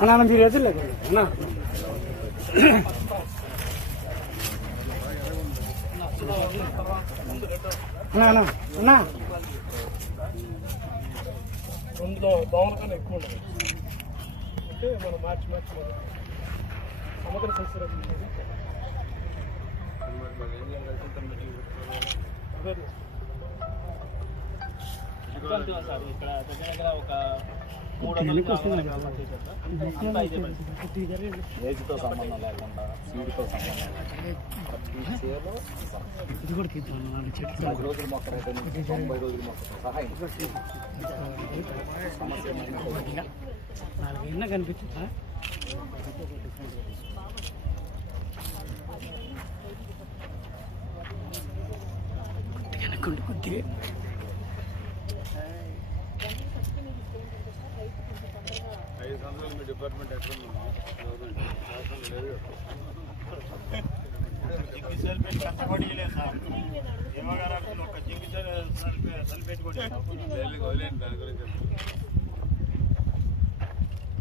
అన్నా మీరు ఎదురులేదు అన్నా అన్నా అన్నా అందులో దోమల కన్నా ఎక్కువ ఉండదు అంటే మనం మార్చి సముద్ర సస్యరక్షణ సార్ ఇక్కడ దగ్గర ఒక 300 ఏజ్తో సంబంధం లేకుండా సీడ్తో సంబంధం లేకుండా 10 రోజుల మొక్క రైతు 90 రోజుల మొక్క సహాయం సమస్య కనిపిస్తుందా కొద్దిగా మీ డిపార్ట్మెంట్ ఎక్కడ కష్టపడి సార్ ఏమగారు ఒక జింకి సల్ఫేట్ కూడా వదిలేండి. దాని గురించి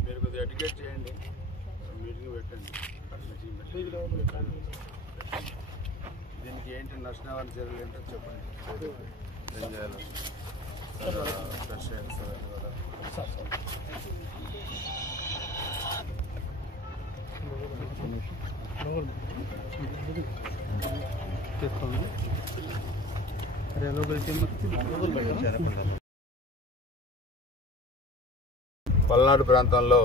మీరు కొద్దిగా ఎడ్యుకేట్ చేయండి, మీటింగ్ పెట్టండి. దీనికి ఏంటి నష్ట నివారణ చర్యలు ఏంటో చెప్పండి. ఏం చేయాలి ఫ్రెష్ చేయాలి సార్ కూడా. పల్నాడు ప్రాంతంలో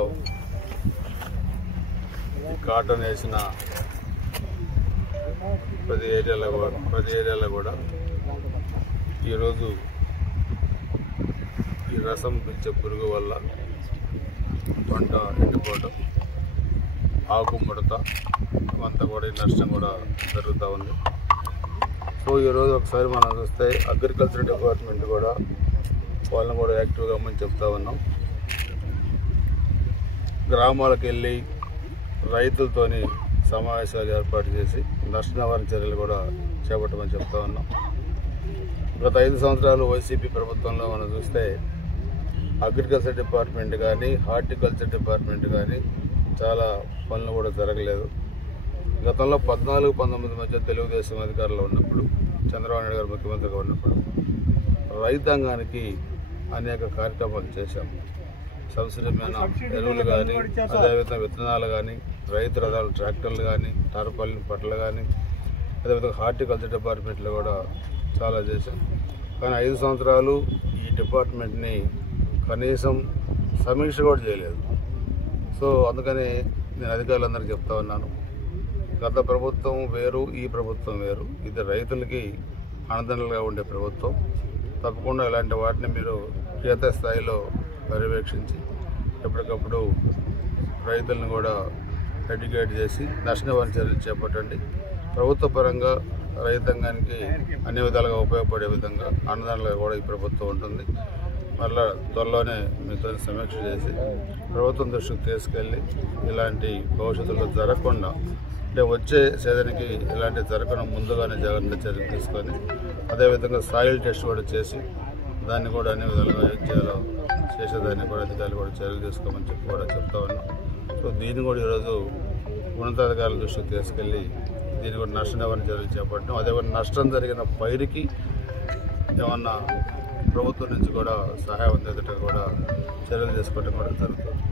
కాటన్ వేసిన ప్రతి ఏరియాలో కూడా ఈరోజు ఈ రసం పిలిచే పురుగు వల్ల పంట ఎండిపోవటం, ఆకు ముడత అంతా కూడా ఈ నష్టం కూడా జరుగుతూ ఉంది. సో ఈరోజు ఒకసారి మనం చూస్తే అగ్రికల్చర్ డిపార్ట్మెంట్ కూడా వాళ్ళని కూడా యాక్టివ్గా మనం చెప్తా ఉన్నాం. గ్రామాలకు వెళ్ళి రైతులతోని సమావేశాలు ఏర్పాటు చేసి నష్ట నివారణ చర్యలు కూడా చేపట్టమని చెప్తా ఉన్నాం. గత 5 సంవత్సరాలు వైసీపీ ప్రభుత్వంలో మనం చూస్తే అగ్రికల్చర్ డిపార్ట్మెంట్ కానీ హార్టికల్చర్ డిపార్ట్మెంట్ కానీ చాలా పనులు కూడా జరగలేదు. గతంలో 14-19 మధ్య తెలుగుదేశం అధికారంలో ఉన్నప్పుడు, చంద్రబాబు నాయుడు గారు ముఖ్యమంత్రిగా ఉన్నప్పుడు రైతాంగానికి అనేక కార్యక్రమాలు చేశాము. సబ్సిడీ మీద ఎరువులు కానీ, అదేవిధంగా విత్తనాలు కానీ, రైతు రథాలు ట్రాక్టర్లు కానీ, టార్పాలిన్ పట్టలు కానీ, అదేవిధంగా హార్టికల్చర్ డిపార్ట్మెంట్లో కూడా చాలా చేశాం. కానీ 5 సంవత్సరాలు ఈ డిపార్ట్మెంట్ని కనీసం సమీక్ష కూడా చేయలేదు. సో అందుకని నేను అధికారులందరికీ చెప్తా ఉన్నాను, గత ప్రభుత్వం వేరు, ఈ ప్రభుత్వం వేరు. ఇది రైతులకి అండదండలుగా ఉండే ప్రభుత్వం. తప్పకుండా ఇలాంటి వాటిని మీరు క్షేత్రస్థాయిలో పర్యవేక్షించి ఎప్పటికప్పుడు రైతులను కూడా ఎడ్యుకేట్ చేసి నష్ట నివారణ చర్యలు చేపట్టండి. ప్రభుత్వ పరంగా రైతాంగానికి అన్ని విధాలుగా ఉపయోగపడే విధంగా అన్నదానాలుగా కూడా ఈ ప్రభుత్వం ఉంటుంది. మళ్ళా త్వరలోనే మీతో సమీక్ష చేసి ప్రభుత్వం దృష్టికి తీసుకెళ్ళి ఇలాంటి భవిష్యత్తులో జరగకుండా, అంటే వచ్చే సీజన్కి ఇలాంటి జరగకుండా ముందుగానే జాగ్రత్త చర్యలు తీసుకొని, అదేవిధంగా సాయిల్ టెస్ట్ కూడా చేసి దాన్ని కూడా అన్ని విధాలుగా చేయాలో చేసేదాన్ని కూడా అధికారులు కూడా చర్యలు తీసుకోమని చెప్పి కూడా చెప్తా ఉన్నాం. సో దీన్ని కూడా ఈరోజు ఉన్నతాధికారుల దృష్టికి తీసుకెళ్ళి దీన్ని కూడా నష్ట నివారణ చర్యలు చేపట్టడం, అదేవిధంగా నష్టం జరిగిన పైరుకి ఏమన్నా ప్రభుత్వం నుంచి కూడా సహాయం అందేటట్టు కూడా చర్యలు తీసుకోవడం కూడా జరుగుతుంది.